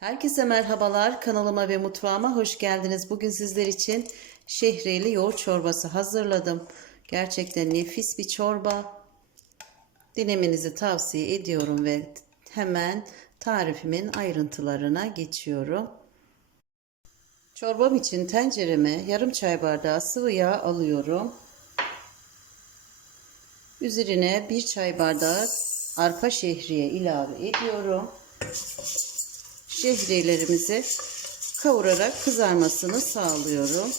Herkese merhabalar. Kanalıma ve mutfağıma hoş geldiniz. Bugün sizler için şehriyeli yoğurt çorbası hazırladım. Gerçekten nefis bir çorba. Denemenizi tavsiye ediyorum ve hemen tarifimin ayrıntılarına geçiyorum. Çorbam için tencereme yarım çay bardağı sıvı yağ alıyorum. Üzerine bir çay bardağı arpa şehriye ilave ediyorum şehriyelerimizi kavurarak kızarmasını sağlıyorum.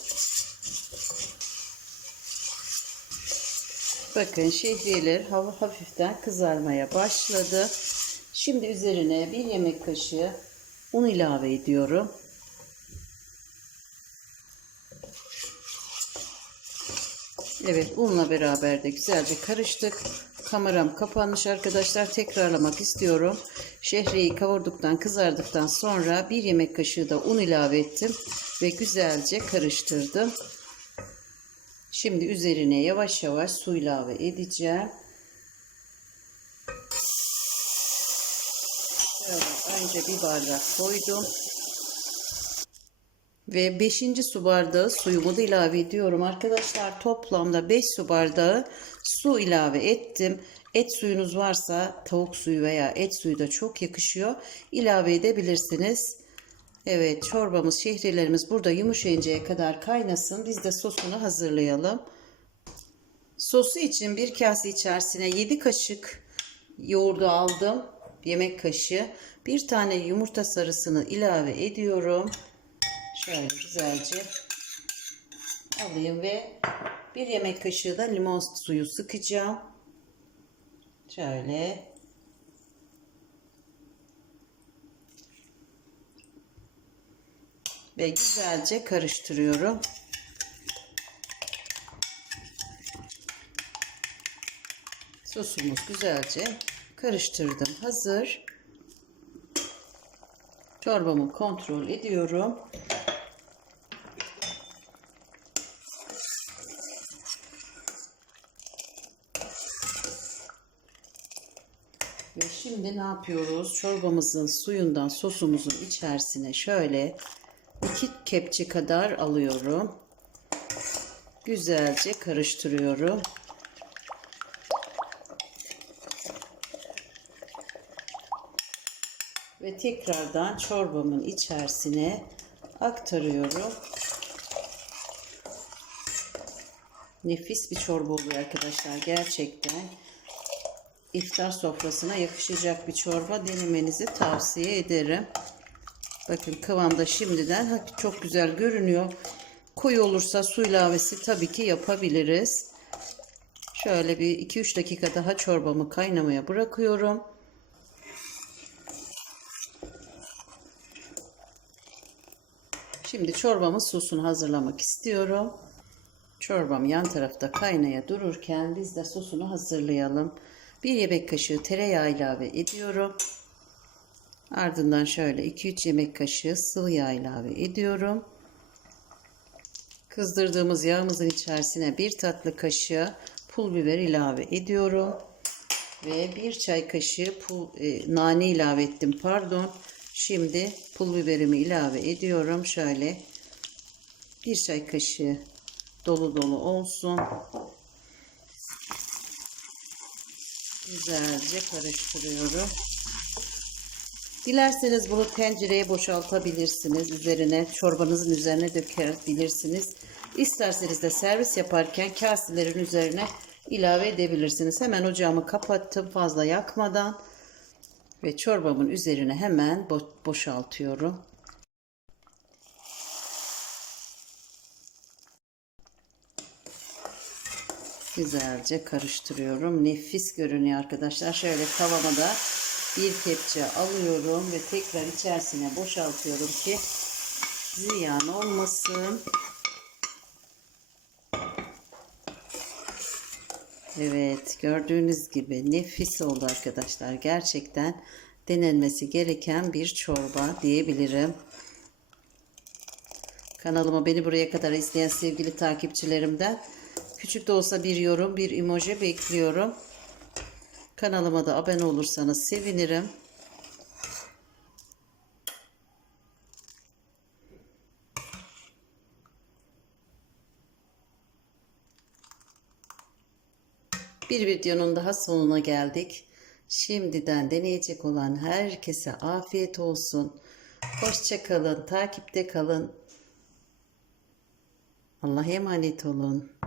Bakın şehriyeler hava hafiften kızarmaya başladı. Şimdi üzerine bir yemek kaşığı un ilave ediyorum. Evet unla beraber de güzelce karıştık. Kameram kapanmış arkadaşlar. Tekrarlamak istiyorum. Şehriyi kavurduktan kızardıktan sonra bir yemek kaşığı da un ilave ettim. Ve güzelce karıştırdım. Şimdi üzerine yavaş yavaş su ilave edeceğim. Önce bir bardak koydum. Ve 5. su bardağı suyumu da ilave ediyorum. Arkadaşlar toplamda 5 su bardağı su ilave ettim. Et suyunuz varsa tavuk suyu veya et suyu da çok yakışıyor. İlave edebilirsiniz. Evet çorbamız, şehriyelerimiz burada yumuşayıncaya kadar kaynasın. Biz de sosunu hazırlayalım. Sosu için bir kase içerisine 7 kaşık yoğurdu aldım. Yemek kaşığı. Bir tane yumurta sarısını ilave ediyorum. Şöyle güzelce alayım ve bir yemek kaşığı da limon suyu sıkacağım. Şöyle. Ve güzelce karıştırıyorum. Sosumuz güzelce karıştırdım. Hazır. Çorbamı kontrol ediyorum. Ve şimdi ne yapıyoruz? Çorbamızın suyundan sosumuzun içerisine şöyle iki kepçe kadar alıyorum. Güzelce karıştırıyorum. Ve tekrardan çorbamın içerisine aktarıyorum. Nefis bir çorba oluyor arkadaşlar gerçekten iftar sofrasına yakışacak bir çorba denemenizi tavsiye ederim. Bakın kıvamda şimdiden çok güzel görünüyor. Koyu olursa su ilavesi tabii ki yapabiliriz. Şöyle bir 2-3 dakika daha çorbamı kaynamaya bırakıyorum. Şimdi çorbamın sosunu hazırlamak istiyorum. Çorbam yan tarafta kaynaya dururken biz de sosunu hazırlayalım. Bir yemek kaşığı tereyağı ilave ediyorum. Ardından şöyle 2-3 yemek kaşığı sıvı yağ ilave ediyorum. Kızdırdığımız yağımızın içerisine bir tatlı kaşığı pul biber ilave ediyorum. Ve bir çay kaşığı pul, e, nane ilave ettim pardon. Şimdi pul biberimi ilave ediyorum. Şöyle bir çay kaşığı dolu dolu olsun. Güzelce karıştırıyorum. Dilerseniz bunu tencereye boşaltabilirsiniz. Üzerine çorbanızın üzerine dökebilirsiniz. İsterseniz de servis yaparken kaselerin üzerine ilave edebilirsiniz. Hemen ocağımı kapattım fazla yakmadan. Ve çorbamın üzerine hemen bo boşaltıyorum. Güzelce karıştırıyorum. Nefis görünüyor arkadaşlar. Şöyle tavama da bir kepçe alıyorum ve tekrar içerisine boşaltıyorum ki ziyan olmasın. Evet gördüğünüz gibi nefis oldu arkadaşlar. Gerçekten denenmesi gereken bir çorba diyebilirim. Kanalıma beni buraya kadar izleyen sevgili takipçilerimden Küçük de olsa bir yorum, bir emoji bekliyorum. Kanalıma da abone olursanız sevinirim. Bir videonun daha sonuna geldik. Şimdiden deneyecek olan herkese afiyet olsun. Hoşça kalın, takipte kalın. Allah'a emanet olun.